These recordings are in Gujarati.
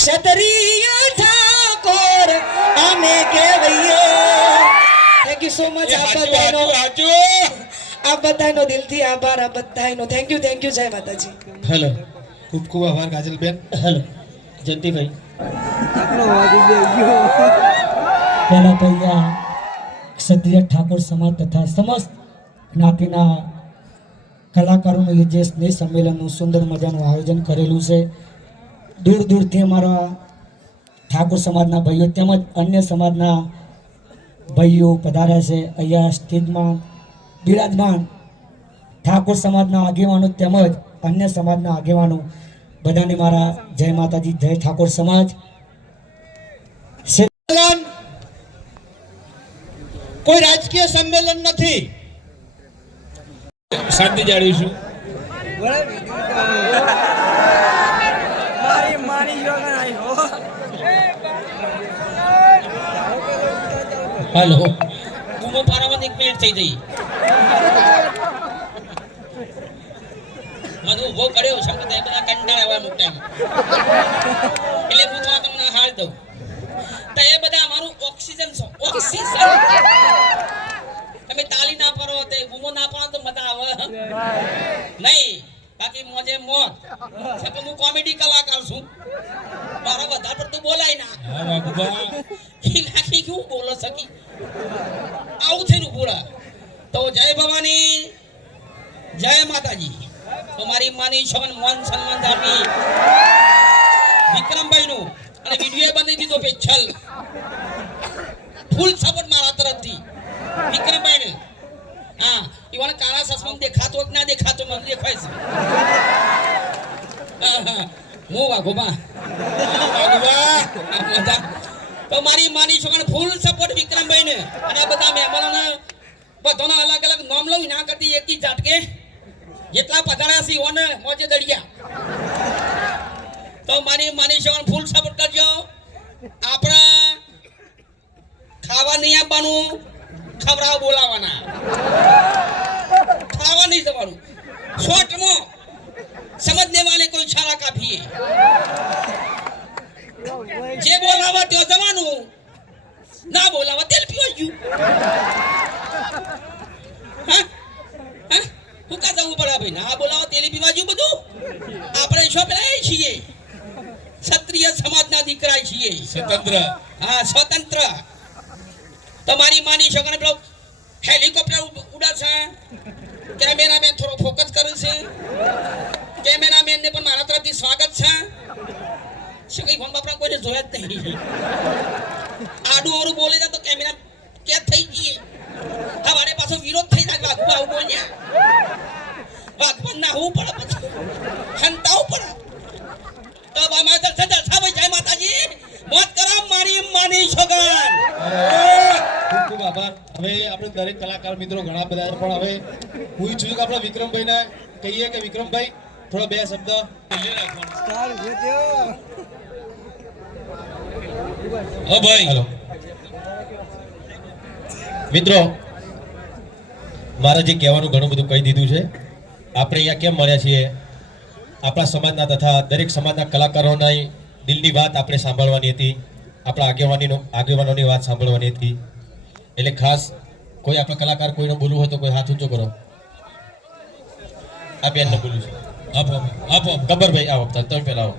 ક્ષત્રિય ઠાકોર અમે કહેવઈએ. થેન્ક યુ સો મચ આ બધાનો. આ બધાનો દિલથી આભાર આ બધાનો. થેન્ક યુ થેન્ક યુ જય માતાજી. હેલો. ખૂબ ખૂબ આભાર કાજલબેન. હેલો. જયંતિભાઈ. પહેલા તો અહીંયા ક્ષત્રિય ઠાકોર સમાજ તથા સમસ્ત જ્ઞાતિના કલાકારોનું એ જે સ્નેહ સંમેલનનું સુંદર મજાનું આયોજન કરેલું છે. દૂર દૂરથી અમારા ઠાકોર સમાજના ભાઈઓ તેમજ અન્ય સમાજના ભાઈઓ પધાર્યા છે. અહીંયા સ્ટેજમાં બિરાજમાન ઠાકોર સમાજના આગેવાનો તેમજ અન્ય સમાજના આગેવાનો બધાને મારા જય માતાજી જય ઠાકોર સમાજ. કોઈ રાજકીય સંમેલન નથી. શાંતિ જાળવીશું. હેલો. બૂમો પારામાં એક મિનિટ થઈ ગઈ બધું ઊભો કર્યો શંકર બધા કંટાળા હોય અમુક ટાઈમ એટલે હું તો આ તમને હાલ દઉં તો એ બધા અમારું ઓક્સિજન છો ઓક્સિજન તમે તાલી ના પરો તે બૂમો ના પાડો તો મજા આવે નહીં બાકી મોજે મોજ છતાં હું કોમેડી કલાકાર છું મારા વધારે પડતું બોલાય ના હા વાઘુબા નાખી કેવું સકી આવું થઈને બોલા તો જય ભવાની જય માતાજી. તમારી માની છમન મન સન્માન જાળવી વિક્રમભાઈ નું અને વીડિયો બની દીધો પે છલ. ફૂલ સપોર્ટ મારા તરફથી. વિક્રમભાઈ ને હા ઈવાને કાળા સસમાં દેખાતો કે ના દેખાતો મને દેખાય છે. હા, વાઘોબા. વાઘુબા. તો મારી માની છોકરાને ફૂલ સપોર્ટ વિક્રમભાઈ ને અને બધા મહેમાનોને બધાના અલગ અલગ નામ લઉં ના કરતી એકી ઝાટકે જેટલા પધારા છે ઓને મોજે દળિયા. તો મારી માની છોકરાને ફૂલ સપોર્ટ કરજો. આપણા ખાવા નહીં આપવાનું, ખવડાવ બોલાવાના. ખાવા નહીં જવાનું. શોર્ટમાં સમજને વાલે કોઈ ઇશારા કાફી હે જે બોલાવા ત્યાં જવાનું ના બોલાવા તેલ પીવા ગયું હા હા હું કા જવું પડે ભાઈ ના બોલાવા તેલ પીવા ગયું બધું આપણે છો પેલા છીએ ક્ષત્રિય સમાજના દીકરા છીએ સ્વતંત્ર હા સ્વતંત્ર તમારી માની છોકરાને પેલો હેલિકોપ્ટર ઉડ- ઉડાડશે કેમેરામેન થોડો ફોકસ કરે છે કેમેરામેન ને પણ મારા તરફથી સ્વાગત છે શું કઈ ફોન બાપરા કોઈને જોયા જ નહીં આડું ઓરું બોલે તો કેમેરા ક્યાં થઈ ગઈ. હવારે પાછો વિરોધ થઈ જાય વાઘુ આવું બોલ્યા. વાઘ ના હું પડે પછી હંતાવું પડે તો ભાઈ મારે જલસા જલસા ભાઈ જય માતાજી. મોત કરામ મારી માની છોકરાન ખૂબ ખૂબ આભાર. હવે આપણે દરેક કલાકાર મિત્રો ઘણા બધા પણ હવે હું ઈચ્છું છું કે આપણા વિક્રમભાઈને કહીએ કે વિક્રમભાઈ થોડા બે શબ્દ. હા ભાઈ. હેલો મિત્રો મારે જે કહેવાનું ઘણું બધું કહી દીધું છે આપણે અહીંયા કેમ મળ્યા છીએ? આપણા સમાજના તથા દરેક સમાજના કલાકારોના દિલની વાત આપણે સાંભળવાની હતી આપણા આગેવાનીનો આગેવાનોની વાત સાંભળવાની હતી. એટલે ખાસ કોઈ આપણા કલાકાર કોઈનો બોલવું હોય તો કોઈ હાથ ઊંચો કરો. આ બેનને બોલું છું. આપો આપો આપો. ગબ્બરભાઈ આવો તમે પહેલા આવો.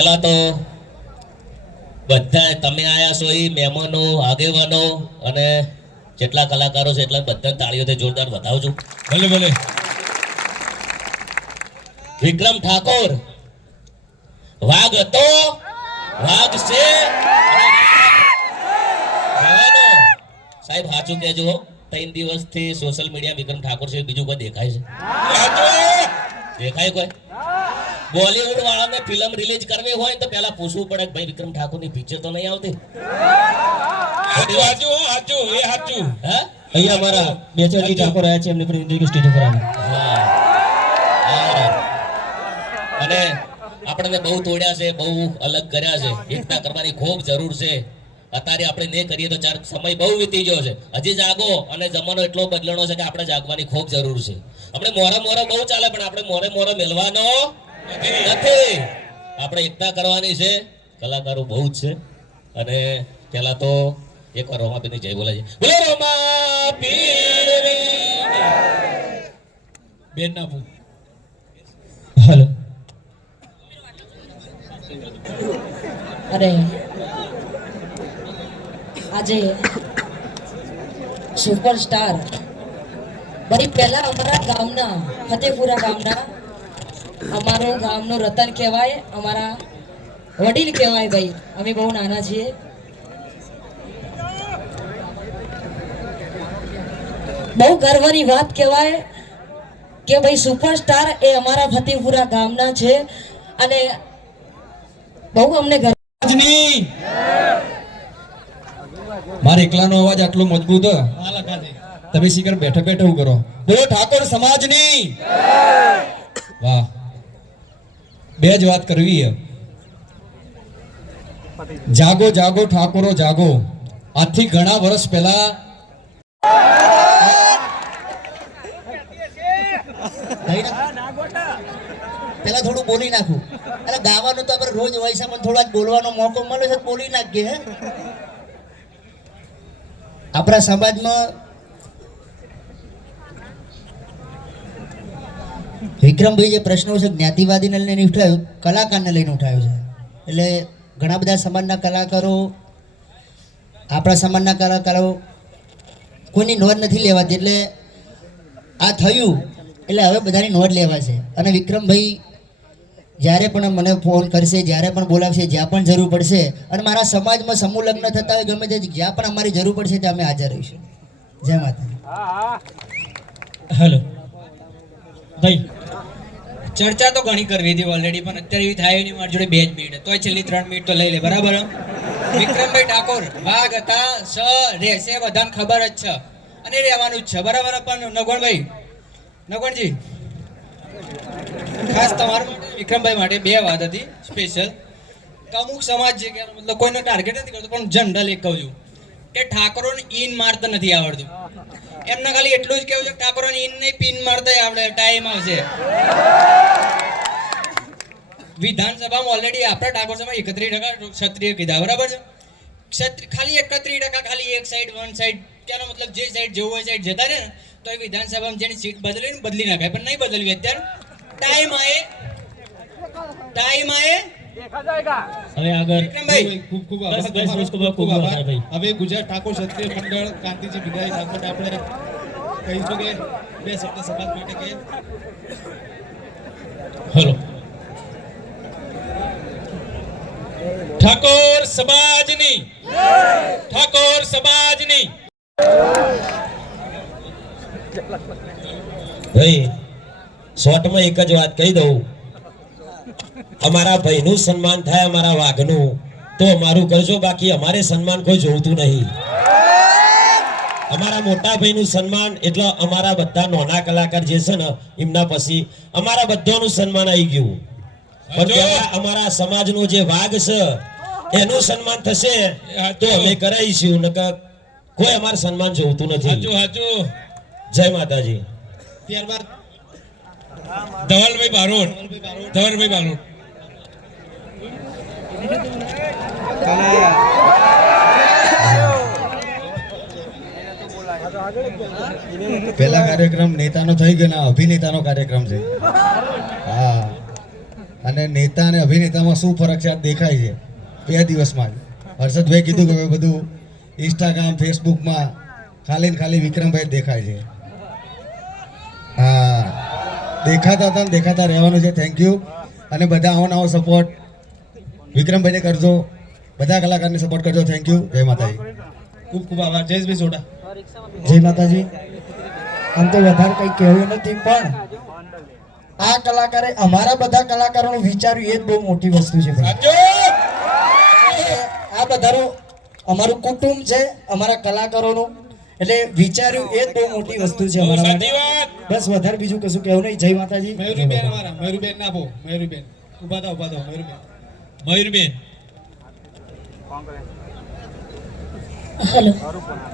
પહેલા તો બધા તમે આયા છો એ મહેમાનો આગેવાનો અને જેટલા કલાકારો છે એટલા બધા તાળીઓથી જોરદાર વધાવજો ભલે ભલે. વિક્રમ ઠાકોર વાઘ હતો વાઘ છે. સાહેબ સાચું કહેજો ત્રણ દિવસથી સોશિયલ મીડિયા વિક્રમ ઠાકોર છે બીજું કોઈ દેખાય છે? દેખાય કોઈ? બોલીવુડ વાળાને ફિલ્મ રિલીઝ કરવી હોય તો પહેલા પૂછવું પડે કે ભાઈ વિક્રમ ઠાકોરની પિક્ચર તો નહીં આવતી? હાચું હાચું એ હાચું હા? અહીંયા અમારા બે ચાર જે ઠાકોર રહ્યા છે એમને પણ ઇન્દ્રિય સ્ટેજ ઉપર. અને આપણને બહુ તોડ્યા છે બહુ અલગ કર્યા છે. એકતા કરવાની ખૂબ જરૂર છે. અત્યારે આપણે નહીં કરીએ તો ચાર સમય બહુ વીતી ગયો છે. હજી જાગો અને જમાનો એટલો બદલણો છે કે આપણે જાગવાની ખૂબ જરૂર છે. આપણે મોરે મોરે બહુ ચાલે પણ આપણે મોરે મોરે મેળવાનો નથી. આપણે એકતા કરવાની છે. કલાકારો બહુ જ છે. અને પહેલા તો એકવાર રોમાપીરની જય બોલાય છે. બોલો રોમાપીરની બેન ના હલો. અરે. આજે સુપરસ્ટાર વળી પહેલા અમારા ગામના, ફતેપુરા ગામના અમારું ગામનો રતન કહેવાય, અમારા વડીલ કહેવાય ભાઈ. અમે બહુ નાના છીએ. બહુ ગર્વની વાત કહેવાય કે ભાઈ સુપરસ્ટાર એ અમારા ફતેપુરા ગામના છે અને બહુ અમને મારે એકલાનો અવાજ આટલો મજબૂત. તમે શીખર બેઠક એવું કરો. બોલો ઠાકોર સમાજની! વાહ. બે જ વાત કરવી છે. જાગો જાગો, ઠાકોરો, જાગો. આજથી ઘણા વર્ષ પહેલા પેલા થોડું બોલી નાખું. અરે ગાવાનું તો આપણે રોજ હોય છે, પણ થોડો બોલવાનો મોકો મળે છે બોલી નાખીએ આપણા સમાજમાં વિક્રમભાઈ જે પ્રશ્નો છે જ્ઞાતિવાદીને લઈને ઉઠાવ્યું કલાકારને લઈને ઉઠાવ્યું છે. એટલે ઘણા બધા સમાજના કલાકારો આપણા સમાજના કલાકારો કોઈની નોંધ નથી લેવાતી એટલે આ થયું એટલે હવે બધાની નોંધ લેવાશે અને વિક્રમભાઈ જ્યારે પણ મને ફોન કરશે જ્યારે પણ બોલાવશે જ્યાં પણ જરૂર પડશે અને મારા સમાજમાં સમૂહ લગ્ન થતા હોય ગમે તે જ્યાં પણ અમારી જરૂર પડશે ત્યાં અમે હાજર રહીશું. જય માતા હેલો. ભાઈ ચર્ચા તો ઘણી કરવી હતી ઓલરેડી પણ અત્યારે એવી થાય નહીં, મારી જોડે બે જ મિનિટ તોય છેલ્લી ત્રણ મિનિટ તો લઈ લે, બરાબર? વિક્રમભાઈ ઠાકોર, વાઘ હતા, સ રહેશે બધાને ખબર જ છે. અને રહેવાનું જ છે, બરાબર? પણ નગવણભાઈ નગવણજી ખાસ તમારા માટે, વિક્રમભાઈ માટે બે વાત હતી સ્પેશિયલ અમુક સમાજ છે કે, મતલબ કોઈને ટાર્ગેટ નથી કરતો, પણ જનરલ એક કહું છું, કે ઠાકોરોને ઇન મારતા નથી આવડતું. એમને ખાલી એટલું જ કેવું છે કે ઇન નહીં પીન મારતા આપણે ટાઈમ આવશે. વિધાનસભામાં ઓલરેડી આપણા ઠાકોર સભા એકત્રીસ ટકા ક્ષત્રિય કીધા, બરાબર છે? ક્ષત્રિય ખાલી એકત્રીસ ટકા, ખાલી એક સાઈડ વન સાઈડ કેનો મતલબ જે સાઈડ જેવું હોય સાઈડ જતા રહે ને, તો એ વિધાનસભામાં જેની સીટ બદલી ને બદલી નાખાય પણ નહીં બદલવી અત્યારે. ટાઈમ આએ ટાઈમ આએ હવે આગળ ખૂબ ખૂબ બસ, બસ, બસ, ખૂબ ખૂબ આભાર. ભાઈ. હવે ગુજરાત ઠાકોર ક્ષત્રિય મંડળ કાંતિજી ઠાકોર આપણે કહીશું કે બે શબ્દ સમાજ માટે કે હલો. ઠાકોર સમાજની. ઠાકોર સમાજની. ભાઈ શોર્ટમાં એક જ વાત કહી દઉં. અમારા ભાઈનું સન્માન થાય અમારા વાઘનું તો અમારું કરજો બાકી અમારે સન્માન કોઈ જોવતું નહીં. અમારા મોટા ભાઈનું સન્માન એટલે અમારા બધા નાના કલાકાર જે છે ને એમના પછી અમારા બધાનું સન્માન આવી ગયું. પણ અમારા સમાજનો જે વાઘ છે એનું સન્માન થશે તો અમે કરાવીશું નકર કોઈ અમારું સન્માન જોતું નથી. જય માતાજી. ત્યારબાદ ધવલભાઈ બારોટ ધવલભાઈ બારોટ. પહેલા કાર્યક્રમ નેતાનો થઈ ગયો ને અભિનેતાનો કાર્યક્રમ છે. હા. અને નેતા અને અભિનેતામાં શું ફરક છે દેખાય છે? બે દિવસમાં હર્ષદભાઈ કીધું કે બધું ઇન્સ્ટાગ્રામ ફેસબુકમાં ખાલી ને ખાલી વિક્રમભાઈ દેખાય છે. હા. દેખાતા હતા દેખાતા રહેવાનું છે. થેન્ક યુ અને બધા આવો નવો સપોર્ટ વિક્રમભાઈને કરજો. બધા કલાકારને સપોર્ટ કરજો. થેન્ક યુ જય માતાજી. ખૂબ ખૂબ આભાર. જયેશભાઈ સોડા જય માતાજી. આમ તો વધારે કંઈ કહેવું નથી પણ આ કલાકારે અમારા બધા કલાકારોનું વિચાર્યું એ જ બહુ મોટી વસ્તુ છે. આ બધાનું અમારું કુટુંબ છે અમારા કલાકારોનું. એટલે વિચાર્યું એ જ બહુ મોટી વસ્તુ છે અમારા માટે. બસ વધારે બીજું કશું કહેવું નહીં. જય માતાજી. મયુરીબેન અમારા મયુરીબેન ના મયુરીબેન. ઊભા થાવ ઊભા થાવ મયુરબેન. મયુરબેન. હલો.